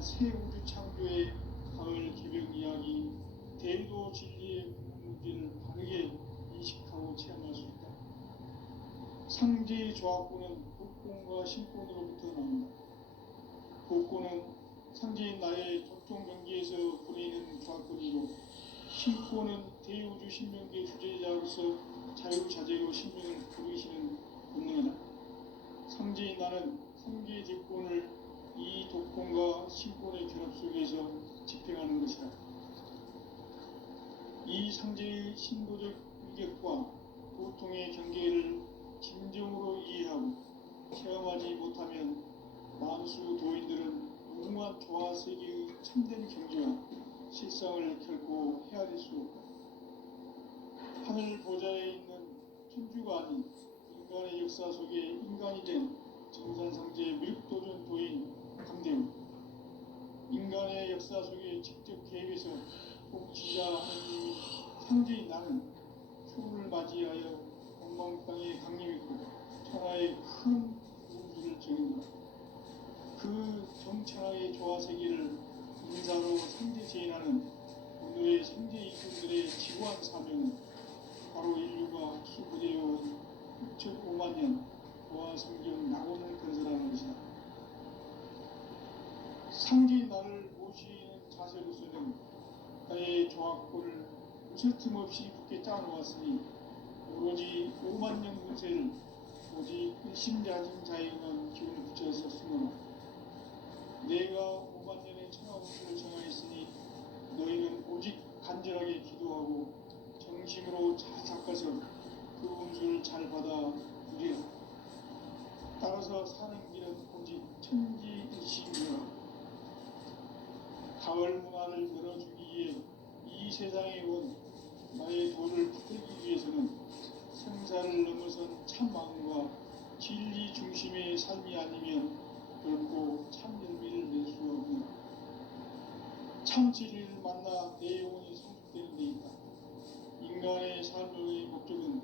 새 우주 창조의 가을 개벽 이야기, 대도 진리의 문제를 바르게 인식하고 체험할 수 있다. 상제의 조합구는 복권과 신권으로부터 나온다. 복권은 상제인 나의 적종 경기에서 보내는 조합권이고, 신권은 대우주 신명계 주제자로서 자유자재로 신명을 부르시는 본능이다. 상제인 나는 상계 제권을 이 독권과 신권의 결합 속에서 집행하는 것이다. 이 상제의 신도적 위격과 고통의 경계를 진정으로 이해하고 체험하지 못하면 만수 도인들은 무궁한 조화세계의 참된 경지와 실상을 결코 헤아릴 수 없다. 하늘 보좌에 있는 천주가 아닌 인간의 역사 속에 인간이 된 정산상제 밀도전 도인 강대우, 인간의 역사 속에 직접 개입해서 복지자 하느님이 상제인 나는 초를 맞이하여 원망땅에 강림했고 천하의 큰 우주를 정인다. 그 정천하의 조화세계를 인사로 상제 제인하는 오늘의 상제 이꾼들의 지구한 사명은 바로 인류가 수부되어온 6,500만 년 조화성경 낙원을 건설하는 것이다. 상제인 나를 모시는 자세로서는 나의 조합고를 무쇠틈 없이 굳게 짜놓았으니 오로지 5만 년 군세를 오직 일심자진 자에게만 기운을 붙였었으므로 내가 5만 년의 천하운수를 정하였으니 너희는 오직 간절하게 기도하고 정심으로 잘 닦아서 그 운수를 잘 받아 누리라. 따라서 사는 길은 오직 천지일심이라. 가을 문화를 열어주기 위해 이 세상에 온 나의 도를 붙들기 위해서는 생사를 넘어선 참 마음과 진리 중심의 삶이 아니면 결코 참 열매를 낼 수 없는 참 진리를 만나 내 영혼이 성숙되는 데 있다. 인간의 삶의 목적은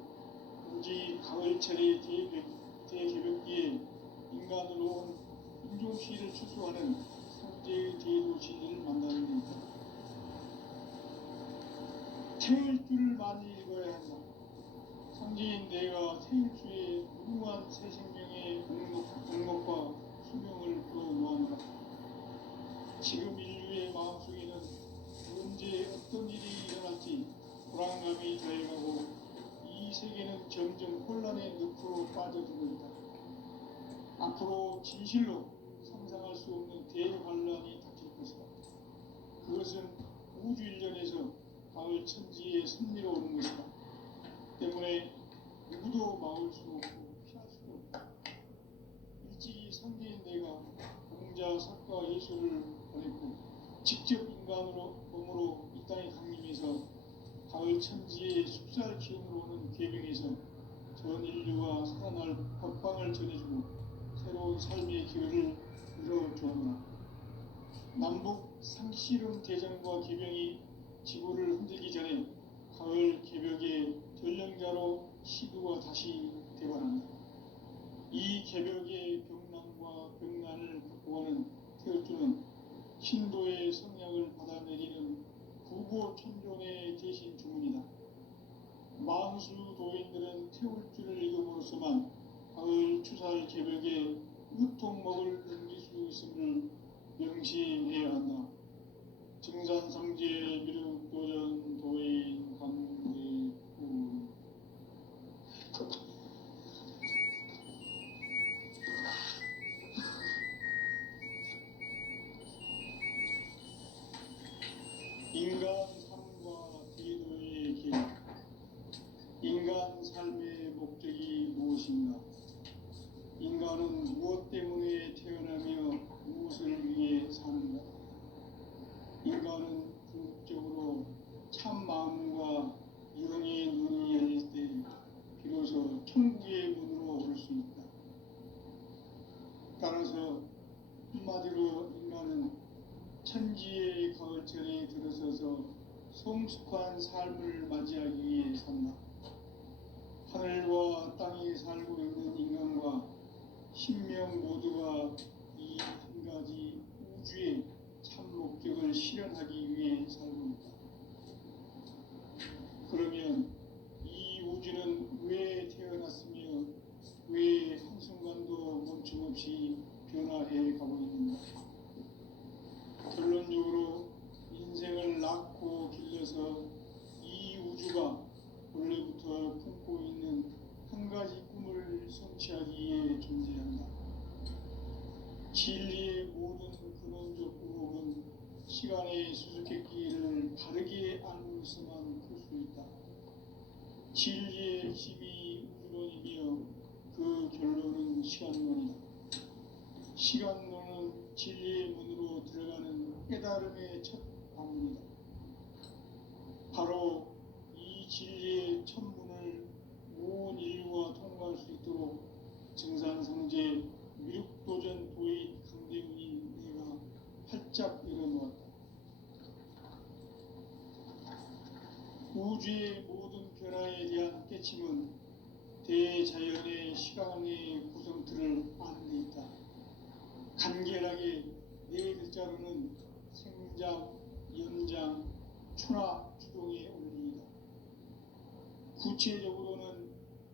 오직 가을철의 대개벽기에 인간으로 온 인종시를 추수하는 상제의 대도 진리를 만나는 데 있다. 태일주를 많이 읽어야 한다. 상제인 내가 태일주의 무궁한 새 생명의 공력과 수명을 불어놓았노라. 지금 인류의 마음속에는 언제 어떤 일이 일어날지 불안감이 더해가고 이 세계는 점점 혼란의 늪으로 빠져들고 있다. 앞으로 진실로 상상할 수 없는 대환란이 닥칠 것이다. 그것은 우주 일련에서 가을 천지의 섭리로 오는 것이다. 때문에 누구도 막을 수 없고 피할 수도 없다. 일찍이 상제인 내가 공자, 사과, 예수를 보냈고 직접 인간으로 몸으로 이 땅에 강림해서 가을 천지의 숲살 기운으로 오는 계병에서 전 인류와 살아날 법방을 전해주고 새로운 삶의 기회를 열어주었노라. 남북 상씨름 대전과 계병이 지구를 흔들기 전에 가을 개벽의 전령자로 시두가 다시 대발한다. 이 개벽의 병난과 병난을 극복하는 태을주는 신도의 성향을 받아내리는 구고천존의 대신 주문이다. 만수 도인들은 태울주를 읽음으로써만 가을 추살 개벽에 으통먹을 넘길 수 있음을 명시해야 한다. 증산상제 미륵도전 도인 강대우. 인간 삶과 대도의 길. 인간 삶의 목적이 무엇인가? 인간은 무엇 때문에 태어나며 무엇을 위해 사는가? 인간은 궁극적으로 참 마음과 영의 눈이 열릴 때 비로소 천국의 문으로 올 수 있다. 따라서 한마디로 인간은 천지의 가을철에 들어서서 성숙한 삶을 맞이하기 위해 산다. 하늘과 땅에 살고 있는 인간과 신명 모두가 이 한 가지 우주의 실현하기 위해 살고 있다. 그러면 이 우주는 왜 태어났으며 왜 한순간도 멈춤없이 변화해 가고 있는가? 결론적으로 인생을 낳고 길러서 이 우주가 원래부터 품고 있는 한 가지 꿈을 성취하기 위해 존재한다. 진리의 모든 근원적 의혹은 시간의 수수께끼를 바르게 알고 있어만 풀 수 있다. 진리의 핵심이 우주론이며 그 결론은 시간론이다. 시간론은 진리의 문으로 들어가는 깨달음의 첫 방문이다. 바로 이 진리의 첫 문을 온 인류가 통과할 수 있도록 증산성제 미륵도전 도인 강대훈이 내가 활짝 열어놓았다. 우주의 모든 변화에 대한 깨침은 대자연의 시간의 구성틀을 아는 데 있다. 간결하게 네 글자로는 생장, 연장, 추나 추동의 원리이다. 구체적으로는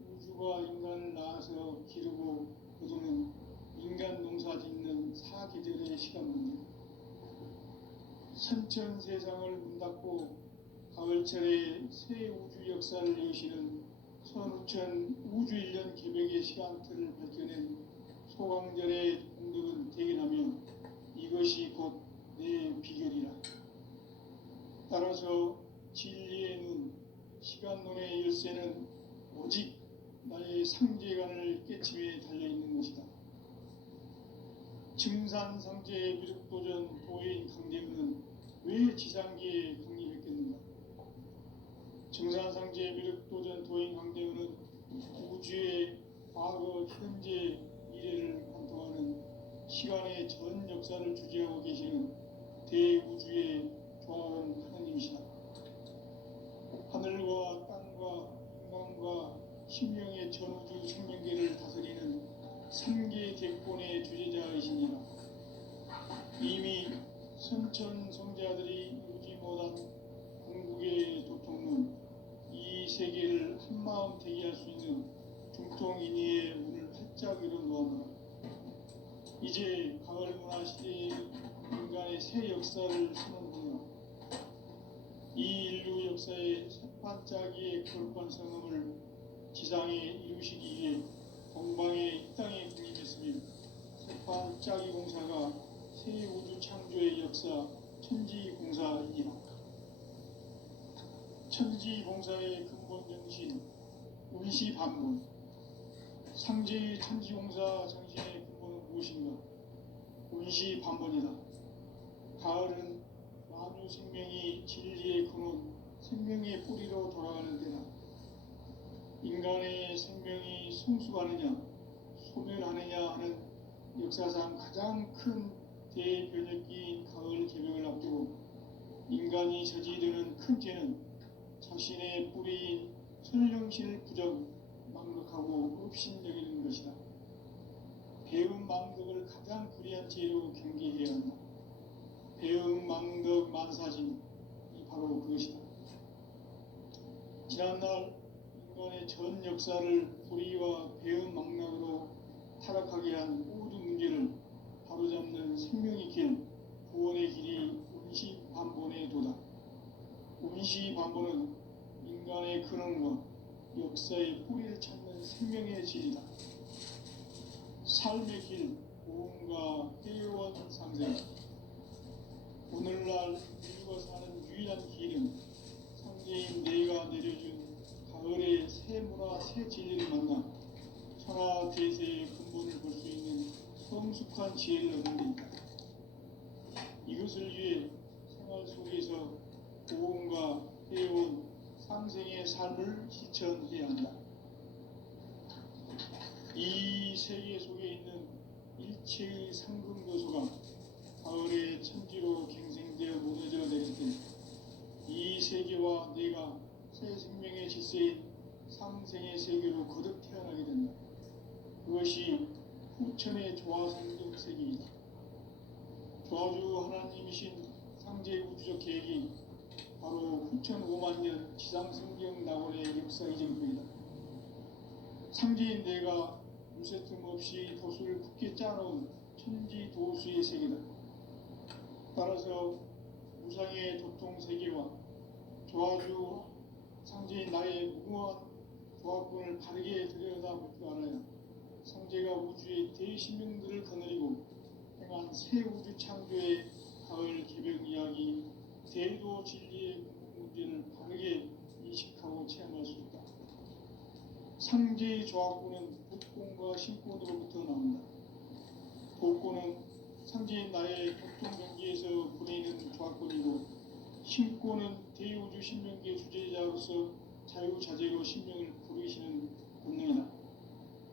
우주가 인간을 낳아서 기르고 거두는 인간 농사 짓는 사계절의 시간 문제, 선천세상을 문 닫고 가을철에 새 우주 역사를 여시는 선우천 우주일년 개벽의 시간틀을 밝혀낸 소강절의 공덕은 대견하며 이것이 곧 내 비결이라. 따라서 진리의 눈, 시간론의 열쇠는 오직 나의 상제관을 깨침에 달려있는 것이다. 증산상제의 미륵도전 도인 강대훈은 왜 지상기에 강림했겠는가? 증산상제의 미륵도전 도인 강대훈은 우주의 과거, 현재, 미래를 관통하는 시간의 전 역사를 주재하고 계시는 대우주의 조화원 하느님이시다. 하늘과 땅과 인간과 신명의 전우주 생명계를 다스리는 3개 대권의 주제자이시니라. 이미 선천성자들이 이루지 못한 궁극의 도통론, 이 세계를 한마음 되게 할 수 있는 중통인의의 문을 활짝 열어놓았노라. 이제 가을 문화 시대의 인간의 새 역사를 선언하노라. 이 인류 역사의 반짝이의 거룩한 성음을 지상에 이루시기 위해 동방의 이 땅에 군림했으며 반짝이 공사가 새 우주 창조의 역사 천지공사이니라. 천지공사의 근본 정신 운시반문, 상제의 천지공사 정신의 근본은 무엇인가? 운시반문이다. 가을은 만유 생명이 진리의 근원, 생명의 뿌리로 돌아가는 때다. 인간의 생명이 성숙하느냐, 소멸하느냐 하는 역사상 가장 큰 대변혁기인 가을 개벽을 앞두고 인간이 저지르는 큰 죄는 자신의 뿌리인 설령실 부정, 망극하고 업신여기는 것이다. 배음 망덕을 가장 불의한 죄로 경계해야 한다. 배음 망덕 만사진이 바로 그것이다. 지난날 인간의 전 역사를 불의와 배음 망락으로 타락하게 한 모든 문제를 바로잡는 생명의 길, 구원의 길이 운시반본의 도다. 운시반본은 인간의 근원과 역사의 뿌리를 찾는 생명의 질이다. 삶의 길, 고음과 해요원 상생. 오늘날 인류가 사는 유일한 길은 상제인 내가 내려준 가을의 새 문화, 새 진리를 만나 천하 대세의 근본을 볼 수 있는 성숙한 지혜를 얻는 데 있다. 이것을 위해 생활 속에서 고음과 해온 상생의 삶을 실천해야 한다. 이 세계 속에 있는 일체의 상금 요소가 가을의 천지로 갱생되어 무너져 내릴 때 이 세계와 내가 새 생명의 질서인 상생의 세계로 거듭 태어나게 된다. 그것이 후천의 조화성적 세계이다. 조화주 하나님이신 상제 우주적 계획이 바로 9,5만 년 지상성경 낙원의 역사 이전입니다. 상제인 내가 무쇠 틈 없이 도수를 굳게 짜놓은 천지 도수의 세계다. 따라서 무상의 도통 세계와 조화주 상제인 나의 무궁한 조합군을 바르게 들여다볼 줄 알아야 상제가 우주의 대신명들을 거느리고 행한 새 우주 창조의 가을 개벽 이야기, 대도 진리의 문제를 바르게 인식하고 체험할 수 있다. 상제의 조합군은 복권과 신권으로부터 나온다. 복권은 상제인 나의 교통 경기에서 보내는 조합권이고, 신권은 대우주 신명기의 주제자로서 자유자재로 신명을 부르시는 본능이다.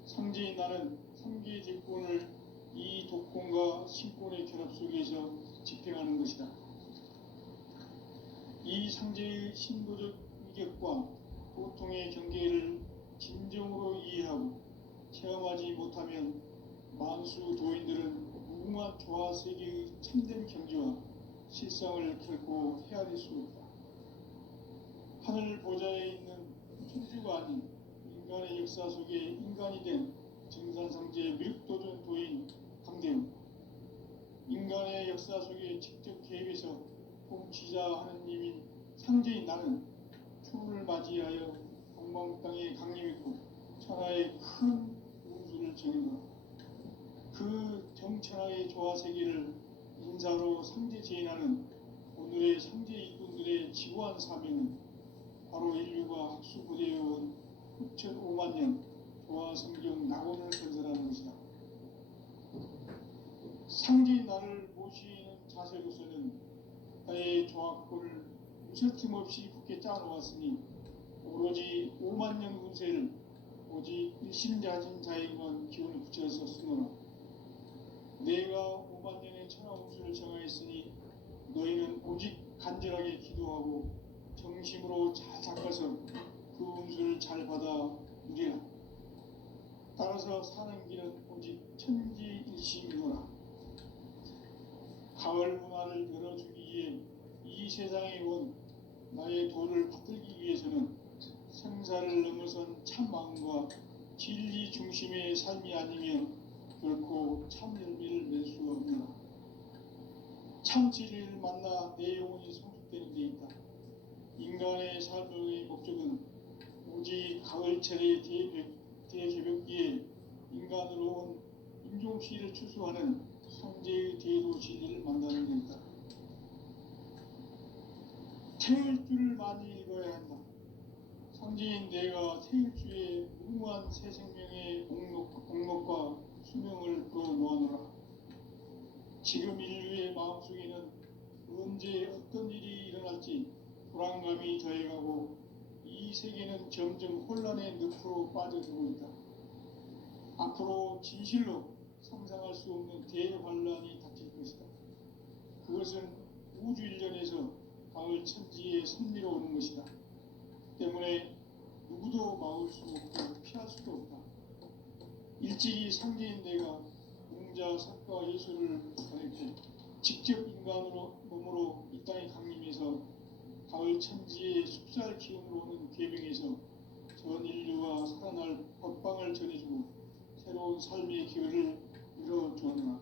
상제인 나는 3개의 제권을 이 독권과 신권의 결합 속에서 집행하는 것이다. 이 상제의 신도적 위격과 고통의 경계를 진정으로 이해하고 체험하지 못하면 만수 도인들은 무궁한 조화 세계의 참된 경지와 실상을 결코 헤아릴 수 없다. 하늘 보좌에 있는 천주가 아닌 인간의 역사 속에 인간이 된 정산상제 미륵도전 도인 강대우, 인간의 역사 속에 직접 개입해서 통치자 하느님인 상제인 나는 추운을 맞이하여 동방 땅에 강림했고 천하의 큰 운수를 정해놓아 그 정천하의 조화 세계를 인사로 상제 제인하는 오늘의 상제 일꾼들의 지구한 사명은 바로 인류가 학수고대해온 9,5만 년 조화 성경 낙원을 건설하는 것이다. 상제인 나를 모시는 자세로서는 나의 조합권을 무쇠틈 없이 굳게 짜놓았으니 오로지 5만 년 운세를 오직 일심자진 자에게만 기운을 붙여서 쓰노라. 내가 5만 년의 천하 운수를 정하였으니 너희는 오직 간절하게 기도하고 정심으로 잘 닦아서 그 운수를 잘 받아 누리라. 따라서 사는 길은 오직 천지일심이노라. 가을 문화를 열어주기 위해 이 세상에 온 나의 도를 받들기 위해서는 생사를 넘어선 참 마음과 진리 중심의 삶이 아니면 결코 참 열매를 낼 수 없노라. 참 진리를 만나 내 영혼이 성숙되는 데 있다. 인간의 삶의 목적은 오직 가을철의 대개벽기에 인간으로 온 인종시를 추수하는 상제의 대도 진리를 만나는 데 있다. 태일주를 많이 읽어야 한다. 상제인 내가 태일주의 무궁한 새 생명의 공목과 수명을 불어놓아노라. 지금 인류의 마음속에는 언제 어떤 일이 일어날지 불안감이 더해가고 이 세계는 점점 혼란의 늪으로 빠져들고 있다. 앞으로 진실로 상상할 수 없는 대환란이 닥칠 것이다. 그것은 우주 일련에서 가을 천지의 섭리로 오는 것이다. 때문에 누구도 막을 수 없고 피할 수도 없다. 일찍이 상제인 내가 공자, 석가, 예술을 보냈고 직접 인간으로 몸으로 이 땅에 강림해서 가을 천지의 숲살 기운으로 오는 계명에서 전 인류가 살아날 법방을 전해주고 새로운 삶의 기회를 이뤄주었노라.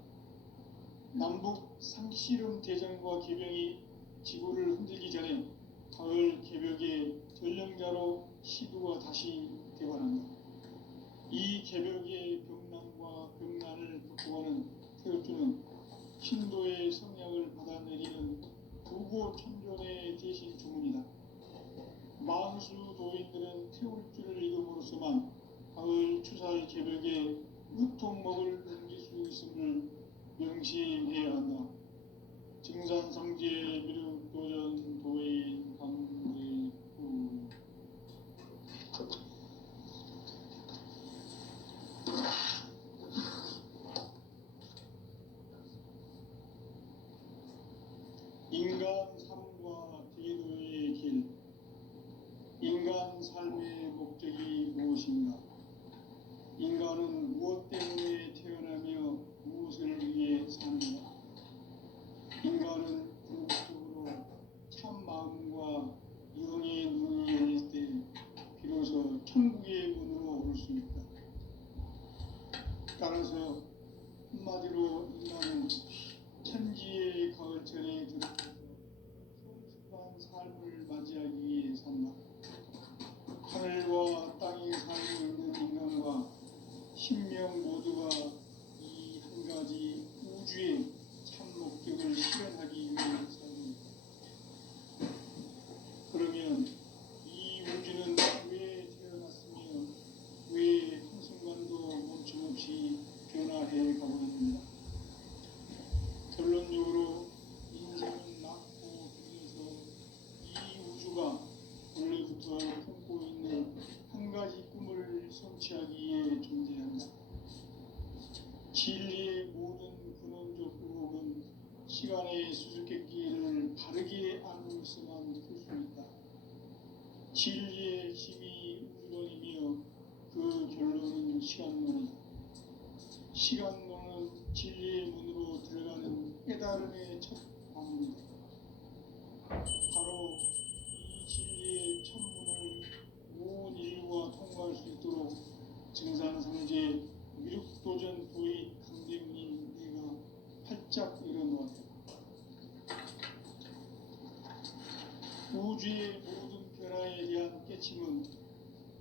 남북 상씨름 대전과 계명이 지구를 흔들기 전에 가을 개벽의 전령자로 시두가 다시 되관한다. 이 개벽의 병난과 병난을 극복하는 태극주는 신도의 성량을 받아내리는 부고 천존의 대신 주문이다. 만수 도인들은 태울주를 읽음으로써만 가을 추살 개벽의 우통목을 넘길 수 있음을 명심해야 한다. 증산상제 미륵도전 도인 강대구. 인간 삶과 제도의 길. 인간 삶의 목적이 무엇인가? 인간은 무엇 때문에 태어나며 무엇을 위해 사는가? 인간은 궁극적으로 시간의 수수께끼를 바르게 알고서만 풀 수 있다. 진리의 힘이 우주론이며 그 결론은 시간론이다. 시간론은 진리의 문으로 들어가는 깨달음의 첫 방문이다. 바로 이 진리의 첫 문을 온 인류가 통과할 수 있도록 증산상제 미륵도전 도의 강대문인 내가 활짝 열어놓았다. 우주의 모든 변화에 대한 깨침은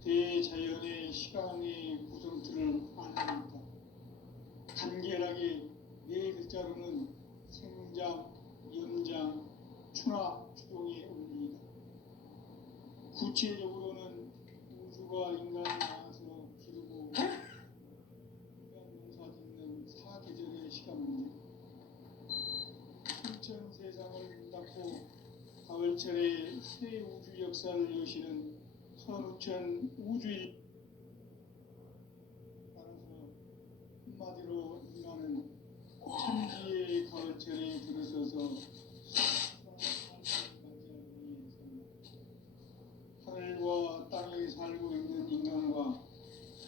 대자연의 시간의 구성틀을 아는 것이다. 간결하게 네 글자로는 생장, 연장, 추나 추동의 원리이다. 구체적으로는 우주가 인간을 낳아서 기르고 인간 농사 짓는 사계절의 시간 문제, 천천 세상을 문 닫고 가을철에 새 우주 역사를 여시는 선우천 우주일. 따라서 한마디로 인간은 천지의 가을철에 들어서서 하늘과 땅에 살고 있는 인간과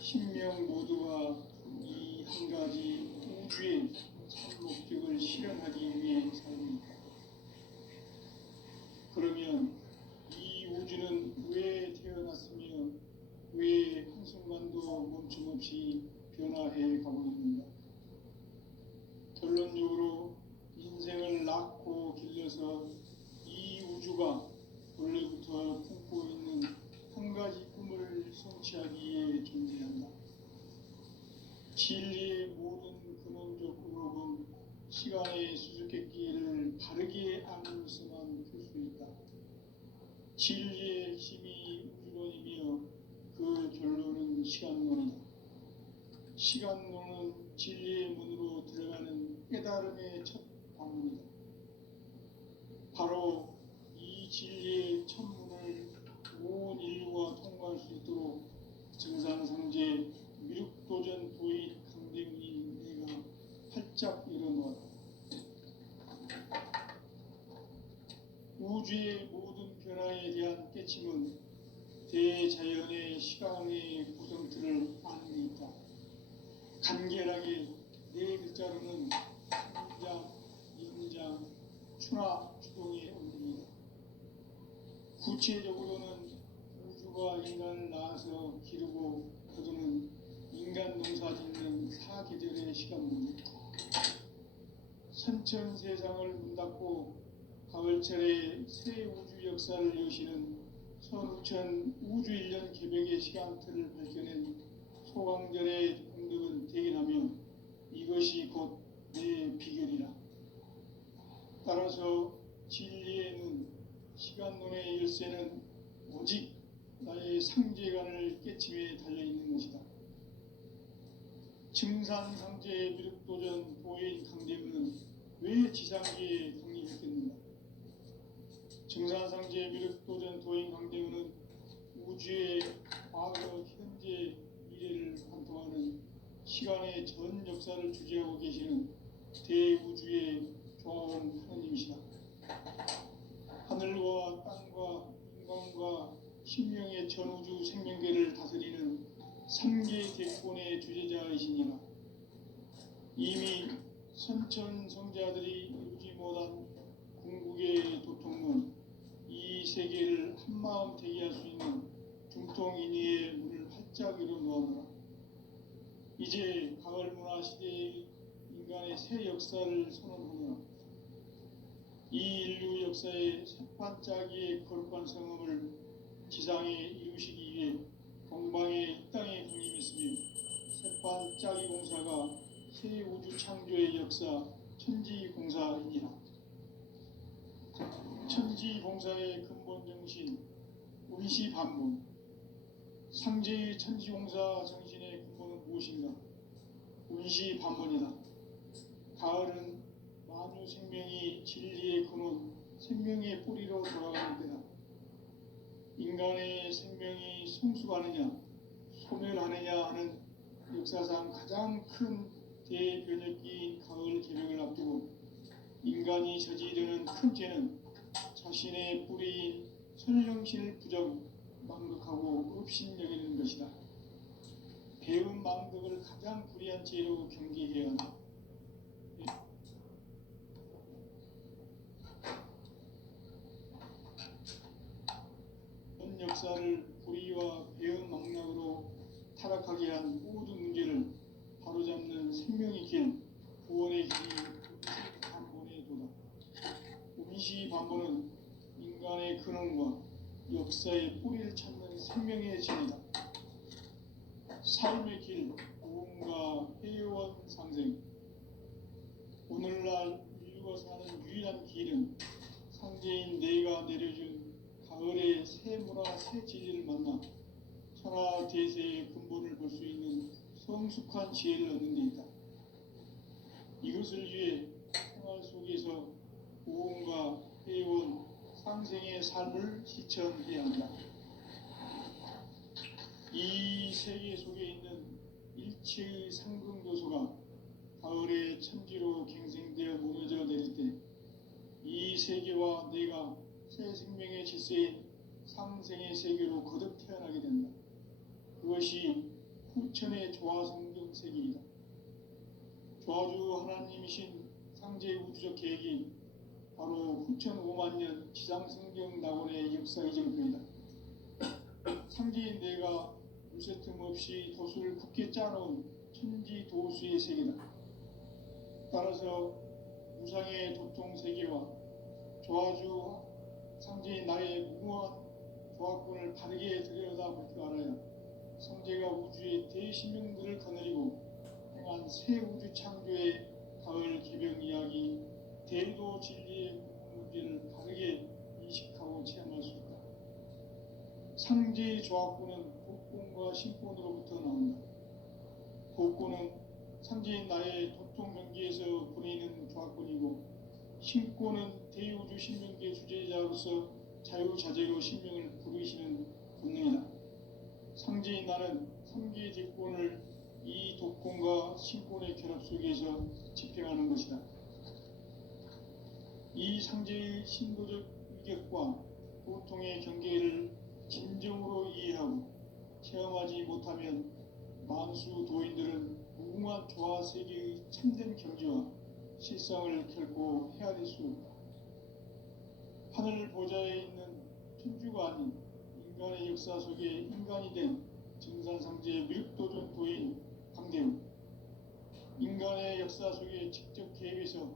신명 모두가 이 한 가지 우주의 참 목적을 실현하기 위해 삽니다. 그러면 이 우주는 왜 태어났으며 왜 한순간도 멈춤없이 변화해 가고 있는가? 결론적으로 인생을 낳고 길러서 이 우주가 원래부터 품고 있는 한 가지 꿈을 성취하기 위해 존재한다. 진리의 모든 근원적 의혹은 시간의 수수께끼를 바르게 알고서만 풀 수 있다. 진리의 힘이 우주론이며 그 결론은 시간론이다. 시간론은 진리의 문으로 들어가는 깨달음의 첫 방문이다. 바로 이 진리의 첫 문을 온 인류가 통과할 수 있도록 증산상제 미륵도전 도의 강대문인 내가 활짝 열어놓았다. 우주의 모든 변화에 대한 깨침은 대자연의 시간의 구성틀을 아는 데 있다. 간결하게 네 글자로는 생장, 연장, 추나 추동의 원리이다. 구체적으로는 우주가 인간을 낳아서 기르고 거두는 인간 농사 짓는 사계절의 시간 문제, 선천 세상을 문 닫고 가을철에 새 우주 역사를 여시는 선우천 우주 1년 개벽의 시간틀을 밝혀낸 소강절의 공덕은 대견하며 이것이 곧 내 비결이라. 따라서 진리의 눈, 시간론의 열쇠는 오직 나의 상제관을 깨침에 달려있는 것이다. 증산상제의 미륵도전 도인 강대문은 왜 지상계에 강림했겠는가? 증산상제의 미륵도전 도인 강대문은 우주의 과거, 현재, 미래를 관통하는 시간의 전 역사를 주재하고 계시는 대우주의 조화원 하느님이시다. 하늘과 땅과 인간과 신명의 전우주 생명계를 다스리는 3계 대권의 주제자이시니라. 이미 선천 성자들이 이루지 못한 궁극의 도통문, 이 세계를 한마음 되게 할 수 있는 중통인의의 문을 활짝 열어놓아노라. 이제 가을 문화 시대의 인간의 새 역사를 선언하노라. 이 인류 역사의 새반짝이의 거룩한 성음을 지상에 이루시기 위해 동방의 이 땅에 강림했으며 새반짝이 공사가 새 우주 창조의 역사 천지공사이니라. 천지공사의 근본 정신 운시반문, 상제의 천지공사 정신의 근본은 무엇인가? 운시반문이다. 가을은 만유 생명이 진리의 근원, 생명의 뿌리로 돌아가는 때다. 인간의 생명이 성숙하느냐, 소멸하느냐 하는 역사상 가장 큰 대변혁기인 가을 개명을 앞두고 인간 인간이 저지르는 큰 죄는 자신의 뿌리인 선령신을 부정, 망극하고 업신여기는 것이다. 배은 망극을 가장 불의한 죄로 경계해야 한다. 전 역사를 불의와 배은 망락으로 타락하게 한 모든 문제를 바로잡는 생명의 길, 구원의 길이 운시반본의 도다. 운시반본은 인간의 근원과 역사의 뿌리를 찾는 생명의 진이다. 삶의 길, 고음과 회원 상생. 오늘날 인류가 사는 유일한 길은 상제인 내가 내려준 가을의 새 문화 새 진리를 만나 천하 대세의 근본을 볼 수 있는 성숙한 지혜를 얻는 데 있다. 이것을 위해 생활 속에서 고음과 회원 상생의 삶을 실천해야 한다. 이 세계 속에 있는 일체의 상금 요소가 가을의 천지로 갱생되어 무너져 내릴 때 이 세계와 내가 새 생명의 질서인 상생의 세계로 거듭 태어나게 된다. 그것이 후천의 조화성경 세계이다. 조화주 하나님이신 상제 우주적 계획이 바로 후천 5만년 지상성경 낙원의 역사 이정표이다. 상제인 내가 물새 틈 없이 도수를 굳게 짜놓은 천지 도수의 세계다. 따라서 무상의 도통 세계와 조화주 상제인 나의 무모한 조화권을 바르게 들여다볼 줄 알아야 성제가 우주의 대신명들을 거느리고 행한 새 우주 창조의 가을 개병 이야기, 대도 진리의 문제를 바르게 인식하고 체험할 수 있다. 상제의 조화권은 복권과 신권으로부터 나온다. 복권은 상제인 나의 도통 경계에서 보내는 조화권이고, 신권은 대우주 신명계 주제자로서 자유자재로 신명을 부르시는 본능이다. 상제인 나는 삼계의 직권을 이 독권과 신권의 결합 속에서 집행하는 것이다. 이 상제의 신도적 위격과 보통의 경계를 진정으로 이해하고 체험하지 못하면 만수 도인들은 무궁한 조화 세계의 참된 경지와 실상을 결코 헤아릴 수 없다. 하늘 보좌에 있는 천주가 아닌 인간의 역사 속에 인간이 된 증산상제 미륵도전 도인 강대우, 인간의 역사 속에 직접 개입해서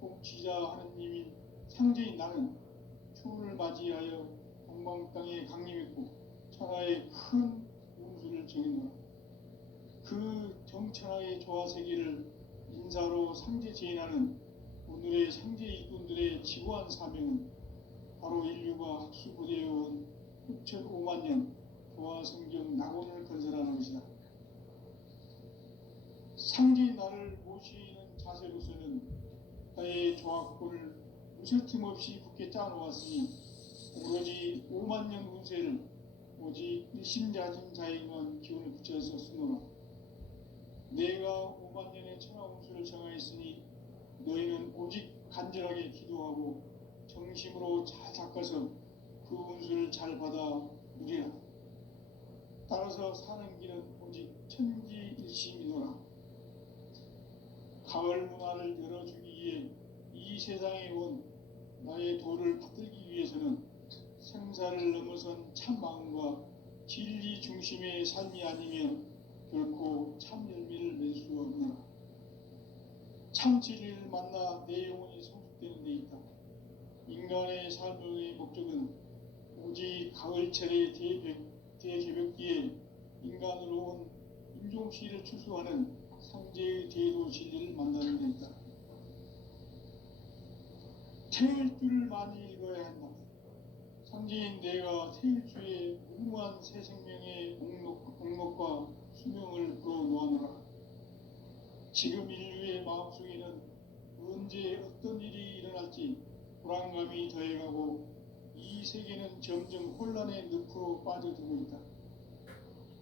통치자 하느님인 상제인 나는 추운을 맞이하여 동방 땅에 강림했고 천하의 큰 운수를 정했노라. 그 정천하의 조화세계를 인사로 상제 제인하는 오늘의 상제 일꾼들의 지구한 사명은 바로 인류가 학수부대해온 6,5만 년 조화성경 낙원을 건설하는 것이다. 상제의 나를 모시는 자세로서는 나의 조화권을 무쇠틈 없이 굳게 짜놓았으니 오로지 5만 년 운세를 오직 일심자진 자에게만 기운을 붙여서 쓰노라. 내가 5만 년의 천하 운수를 정하였으니 너희는 오직 간절하게 기도하고 정심으로 잘 닦아서 그 운수를 잘 받아 누리라. 따라서 사는 길은 오직 천지일심이노라. 가을 문화를 열어주기 위해 이 세상에 온 나의 도를 받들기 위해서는 생사를 넘어선 참 마음과 진리 중심의 삶이 아니면 결코 참 열매를 맺을 수 없노라. 참 진리를 만나 내 영혼이 성숙되는 데 있다. 인간의 삶의 목적은 오직 가을철의 대개벽기에 인간으로 온 인종시를 추수하는 상제의 대도 진리를 만나는 데 있다. 태일주를 많이 읽어야 한다. 상제인 내가 태일주의 무궁한 새 생명의 목록과 수명을 불어놓아노라. 지금 인류의 마음속에는 언제 어떤 일이 일어날지 불안감이 더해가고 이 세계는 점점 혼란의 늪으로 빠져들고 있다.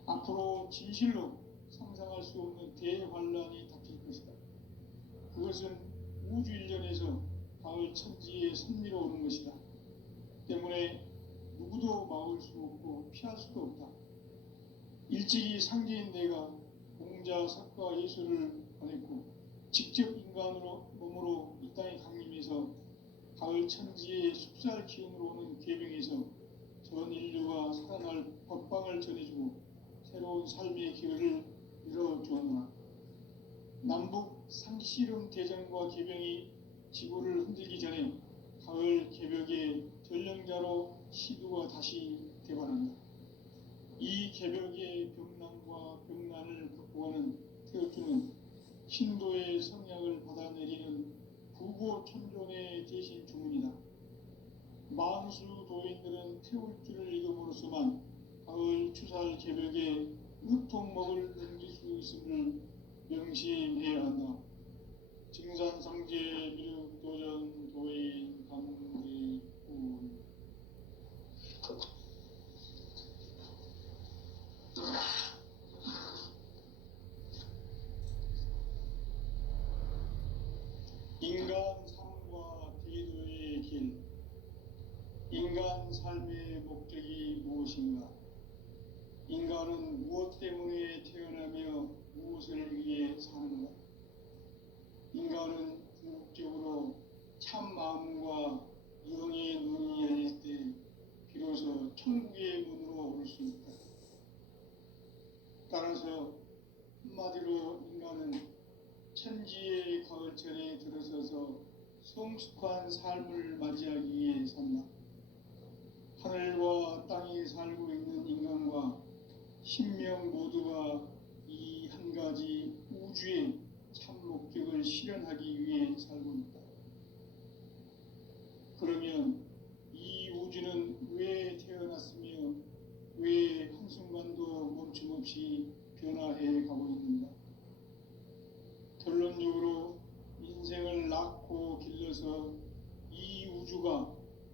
앞으로 진실로 상상할 수 없는 대환란이 닥칠 것이다. 그것은 우주 일전에서 가을 천지의 선미로 오는 것이다. 때문에 누구도 막을 수 없고 피할 수도 없다. 일찍이 상제인 내가 공자, 석가, 예술을 보냈고 직접 인간으로 몸으로 이 땅에 강림해서 가을 천지의 숲살 기운으로 오는 계병에서 전 인류가 살아날 법방을 전해주고 새로운 삶의 기회를 열어주었노라. 남북 상씨름 대전과 계병이 지구를 흔들기 전에 가을 개벽의 전령자로 시두가 다시 대발한다. 이 개벽의 병난과 병난을 극복하는 태어주는 신도의 성약을 받아내리는 부고천존의 대신 주문이다. 만수 도인들은 태울 줄을 읽음으로써만 가을 추살 개벽의 으통목을 넘길 수 있음을 명심해야 한다. 증산상제 미륵도전 도인 강대군 인간 삶과 대도의 길. 인간 삶의 목적이 무엇인가? 인간은 무엇 때문에 태어나며 무엇을 위해 사는가? 인간은 궁극적으로 참 마음과 영의 눈이 열릴 때 비로소 천국의 문으로 올 수 있다. 따라서 한마디로 인간은 천지의 가을철에 들어서서 성숙한 삶을 맞이하기 위해 산다. 하늘과 땅에 살고 있는 인간과 신명 모두가 이 한 가지 우주의 참 목적을 실현하기 위해 살고 있다. 그러면 이 우주는 왜 태어났으며 왜 한순간도 멈춤없이 변화해 가고 있는가? 결론적으로 인생을 낳고 길러서 이 우주가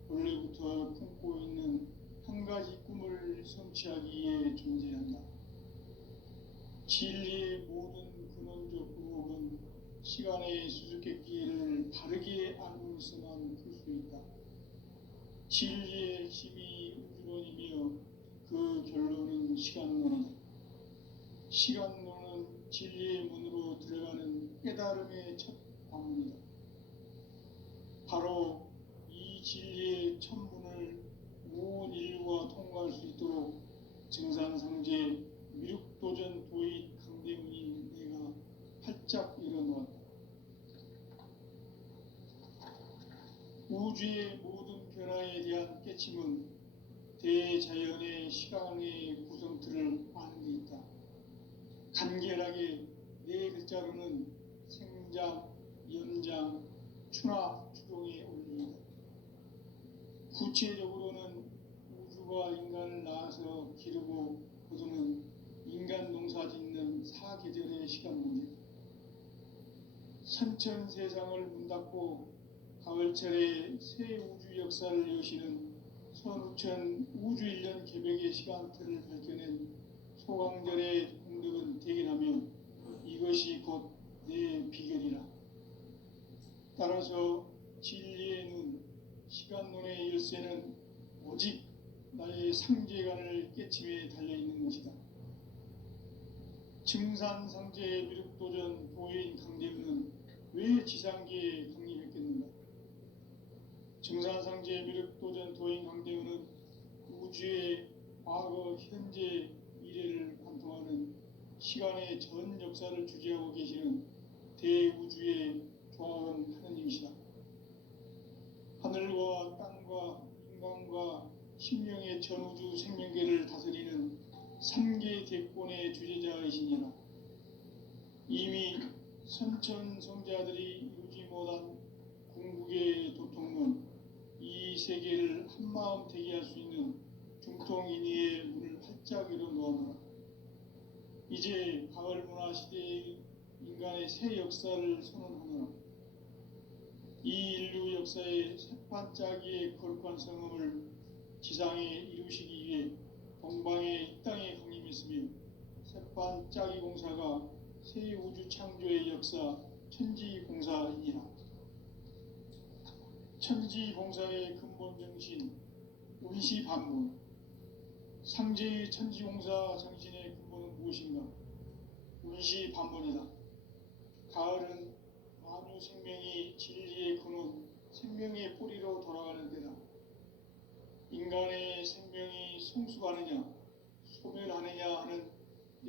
원래부터 품고 있는 한 가지 꿈을 성취하기 위해 존재한다. 진리의 모든 근원적 부목은 시간의 수수께끼를 바르게 알고서만 풀 수 있다. 진리의 핵심이 우주론이며 그 결론은 시간론이다. 시간론은 진리의 문으로 들어가는 깨달음의 첫 방문이다. 바로 이 진리의 첫 문을 온 인류가 통과할 수 있도록 증산상제 미륵도전 도인 강대문이 내가 활짝 열어놓았다. 우주의 모든 변화에 대한 깨침은 대자연의 시간의 구성틀을 아는 데 있다. 간결하게 네 글자로는 생장, 연장, 추나 추동의 원리이다. 구체적으로는 우주가 인간을 낳아서 기르고 거두는 인간 농사 짓는 사계절의 시간 문제다. 선천 세상을 문 닫고 가을철에 새 우주 역사를 여시는 선우천 우주 1년 개벽의 시간틀을 밝혀낸 소강절의 공덕은 대견하며 이것이 곧 내 비결이라. 따라서 진리의 눈, 시간론의 열쇠는 오직 나의 상제관을 깨침에 달려있는 것이다. 증산상제 미륵도전 도인 강대문은 왜 지상계에 강림했겠는가? 증산상제 미륵도전 도인 강대문은 우주의 과거, 현재, 미래를 관통하는 시간의 전 역사를 주재하고 계시는 대우주의 조화원 하느님이시다. 하늘과 땅과 인간과 신명의 전우주 생명계를 다스리는 3계 대권의 주재자이시니라. 이미 선천성자들이 이루지 못한 궁극의 도통론, 이 세계를 한마음 되게 할 수 있는 중통인의의 문을 활짝 열어놓아노라. 이제 가을 문화 시대의 인간의 새 역사를 선언하노라. 이 인류 역사의 새반짝이의 거룩한 성음을 지상에 이루시기 위해 동방의 이 땅에 강림했으며 새반짝이 공사가 새 우주 창조의 역사 천지공사이니라. 천지봉사의 근본 정신, 운시반본. 상제의 천지공사 정신의 근본은 무엇인가? 운시반본이다. 가을은 만유 생명이 진리의 근원, 생명의 뿌리로 돌아가는 때다. 인간의 생명이 성숙하느냐, 소멸하느냐 하는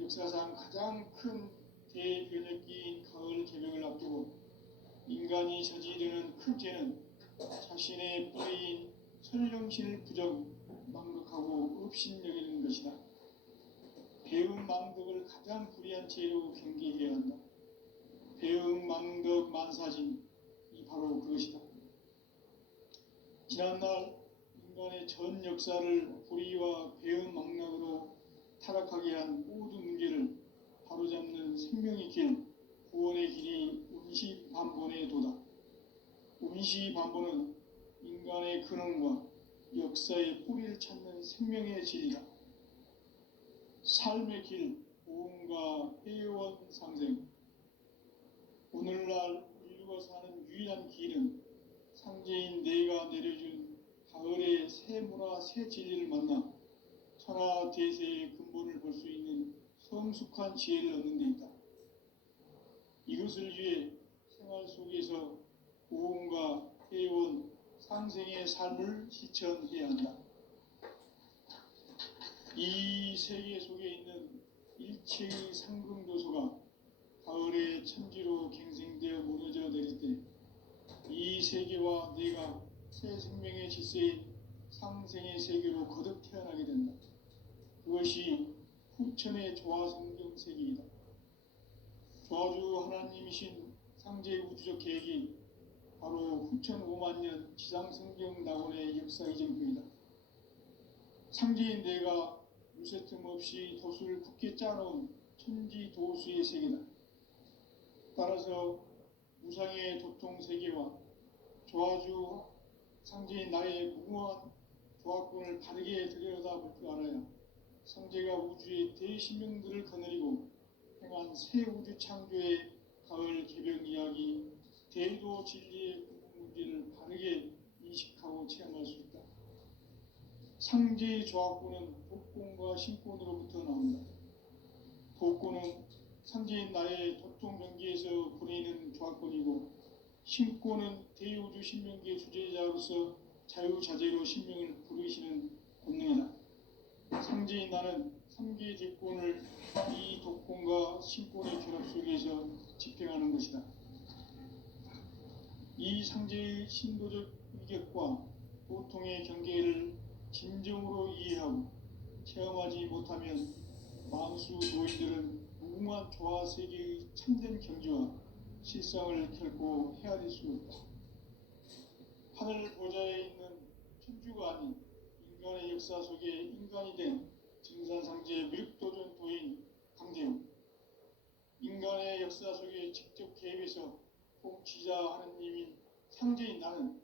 역사상 가장 큰 대변혁기인 가을 개명을 앞두고 인간이 저지르는 큰 죄는 자신의 뿌리인 설령신을 망각하고 업신여기는 것이다. 배은망덕을 가장 불의한 죄로 경계해야 한다. 배은망덕 만사진이 바로 그것이다. 지난날 인간의 전 역사를 불의와 배은망락으로 타락하게 한 모든 문제를 바로잡는 생명의 길, 구원의 길이 운시반본의 도다. 운시반본은 인간의 근원과 역사의 뿌리를 찾는 생명의 진리다. 삶의 길, 보험과 회원 상생. 오늘날 인류가 사는 유일한 길은 상제인 내가 내려준 가을의 새 문화, 새 진리를 만나 천하 대세의 근본을 볼 수 있는 성숙한 지혜를 얻는 데 있다. 이것을 위해 생활 속에서 보험과 회원, 상생의 삶을 실천해야 한다. 이 세계 속에 있는 일체의 상승도소가 가을의 천지로 갱생되어 무너져 내릴 때 이 세계와 내가 새 생명의 질서인 상생의 세계로 거듭 태어나게 된다. 그것이 후천의 조화성경 세계이다. 조화주 하나님이신 상제의 우주적 계획이 바로 후천 5만 년 지상성경 낙원의 역사 이정표이다. 상제인 내가 유세 틈 없이 도수를 굳게 짜놓은 천지 도수의 세계다. 따라서 무상의 도통 세계와 조화주 상제인 나의 무궁한 조화권을 바르게 들여다볼 줄 알아야 상제가 우주의 대신명들을 거느리고 행한 새 우주 창조의 가을 개병 이야기, 대도 진리의 문제를 바르게 인식하고 체험할 수 있다. 상제의 조화권은 복권과 신권으로부터 나온다. 복권은 상제인 나의 도통 경계에서 부리는 조화권이고, 신권은 대우주 신명기의 주제자로서 자유자재로 신명을 부르시는 권능이다. 상제인 나는 3개의 제권을 이 독권과 신권의 결합 속에서 집행하는 것이다. 이 상제의 신도적 위격과 보통의 경계를 진정으로 이해하고 체험하지 못하면 만수 노인들은 무궁한 조화세계의 참된 경지와 실상을 결코 헤아릴 수 없다. 하늘 보좌에 있는 천주가 아닌 인간의 역사 속에 인간이 된 증산상제의 무력도전 도인 강대웅, 인간의 역사 속에 직접 개입해서 통치자 하느님인 상제인 나는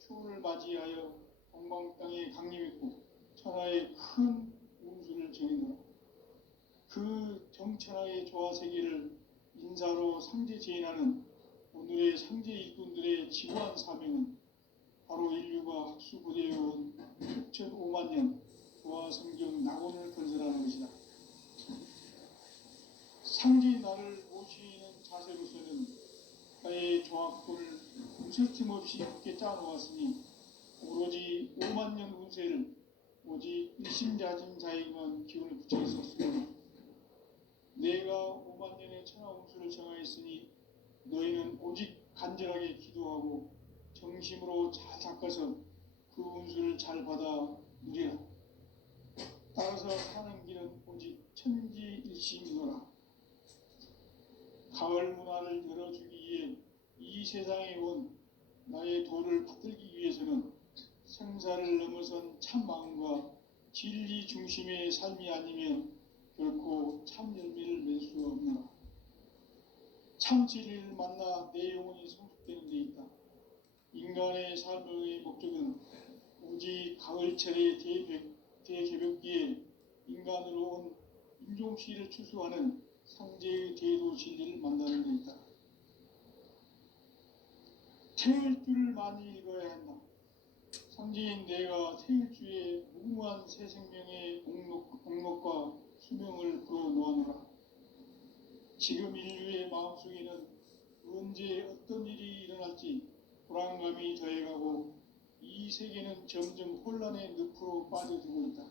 추운을 맞이하여 동방 땅에 강림했고 천하의 큰 운수를 정했노라. 그 정천하의 조화세계를 인사로 상제 제인하는 오늘의 상제 일꾼들의 지구한 사명은 바로 인류가 학수고대해온 6,5만 년 조화성경 낙원을 건설하는 것이다. 상제인 나를 모시는 자세로서는 나의 조화권을 무쇠틈 없이 굳게 짜놓았으니 오로지 5만 년 운세를 오직 일심자진 자에게만 기운을 붙여 있었으므로 내가 5만 년의 천하 운수를 정하였으니 너희는 오직 간절하게 기도하고 정심으로 잘 닦아서 그 운수를 잘 받아 누리라. 따라서 사는 길은 오직 천지일심이노라. 가을 문화를 열어주기 위해 이 세상에 온 나의 도를 받들기 위해서는 생사를 넘어선 참 마음과 진리 중심의 삶이 아니면 결코 참 열매를 맺을 수 없노라. 참 진리를 만나 내 영혼이 성숙되는 데 있다. 인간의 삶의 목적은 오직 가을철의 대개벽기에 인간으로 온 인종시를 추수하는 상제의 대도 진리를 만나는 데 있다. 태일주를 많이 읽어야 한다. 상제인 내가 태일주에 무궁한 새 생명의 목록과 수명을 불어놓아노라. 지금 인류의 마음속에는 언제 어떤 일이 일어날지 불안감이 더해가고 이 세계는 점점 혼란의 늪으로 빠져들고 있다.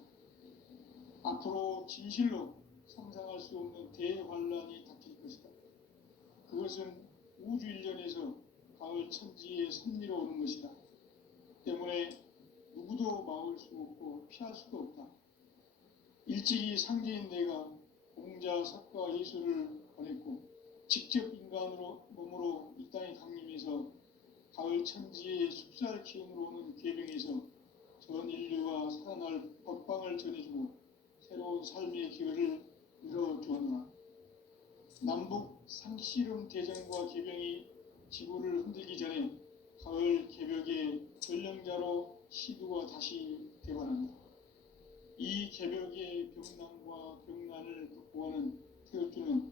앞으로 진실로 상상할 수 없는 대환란이 닥칠 것이다. 그것은 우주 일련에서 가을 천지의 섭리로 오는 것이다. 때문에 누구도 막을 수 없고 피할 수도 없다. 일찍이 상제인 내가 공자, 석가, 예수를 보냈고 직접 인간으로 몸으로 이 땅에 강림해서 가을 천지의 숲살 기운으로 오는 계명에서 전 인류가 살아날 법방을 전해주고 새로운 삶의 기회를 열어주었노라. 남북 상씨름 대전과 개병이 지구를 흔들기 전에 가을 개벽의 전령자로 시두가 다시 되관한다. 이 개벽의 병난과 병난을 극복하는 태울주는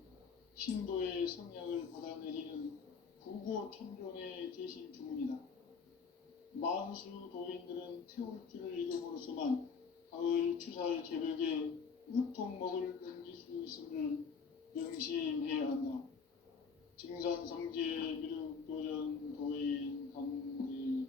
신도의 성향을 받아내리는 구고천존의 대신 주문이다. 만수 도인들은 태울주를 읽음으로써만 가을 추살 개벽의 으통목을 넘길 수 있음을 명심해야 한다. 증산성제 미륵도전 도인 강대훈.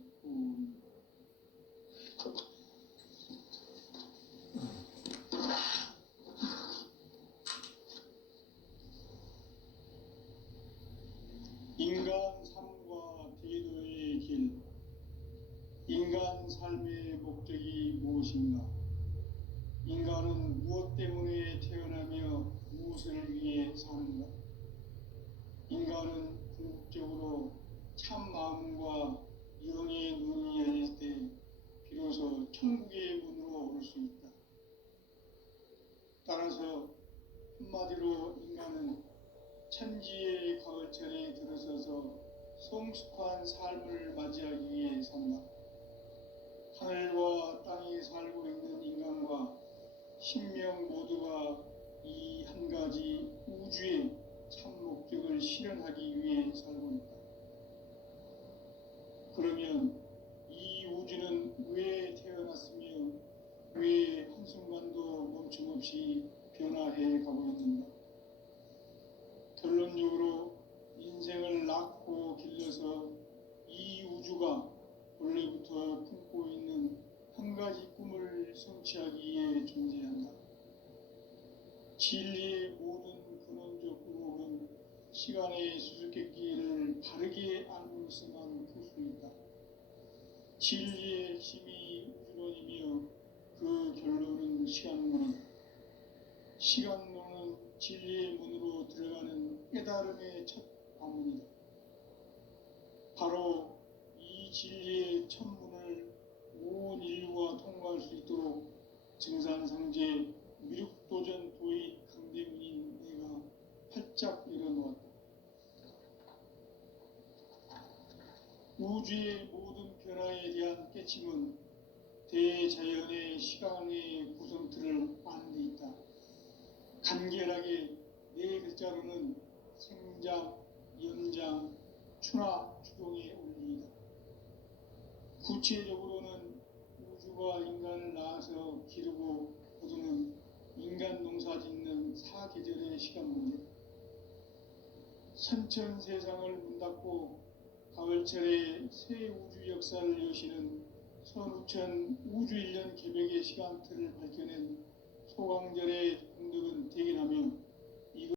인간 삶과 대도의 길. 인간 삶의 목적이 무엇인가? 인간은 무엇 때문에 태어나며 무엇을 위해 사는가? 인간은 궁극적으로 참 마음과 영의 눈이 열릴 때 비로소 천국의 문으로 올 수 있다. 따라서 한마디로 인간은 천지의 가을철에 들어서서 성숙한 삶을 맞이하기 위해 산다. 하늘과 땅에 살고 있는 인간과 신명 모두가 이 한 가지 우주의 참 목적을 실현하기 위해 살고 있다. 그러면 이 우주는 왜 태어났으며 왜 한순간도 멈춤없이 변화해 가고 있는가? 결론적으로 인생을 낳고 길러서 이 우주가 원래부터 품고 있는 한 가지 꿈을 성취하기 위해 존재한다. 진리의 모든 근원적 의혹은 시간의 수수께끼를 바르게 알고서만 풀 수 있다. 진리의 핵심이 우주론이며 그 결론은 시간론이다. 시간론은 진리의 문으로 들어가는 깨달음의 첫 방문이다. 바로 이 진리의 첫 문을 온 인류가 통과할 수 있도록 증산상제 미륵도전 도인 강대문인 내가 활짝 열어놓았다. 우주의 모든 변화에 대한 깨침은 대자연의 시간의 구성틀을 아는 데 있다. 간결하게 네 글자로는 생장, 연장, 추나 추동의 원리이다. 구체적으로는 우주가 인간을 낳아서 기르고 거두는 인간 농사 짓는 사계절의 시간 문제. 선천 세상을 문 닫고 가을철에 새 우주 역사를 여시는 선우천 우주 1년 개벽의 시간틀을 밝혀낸 소강절의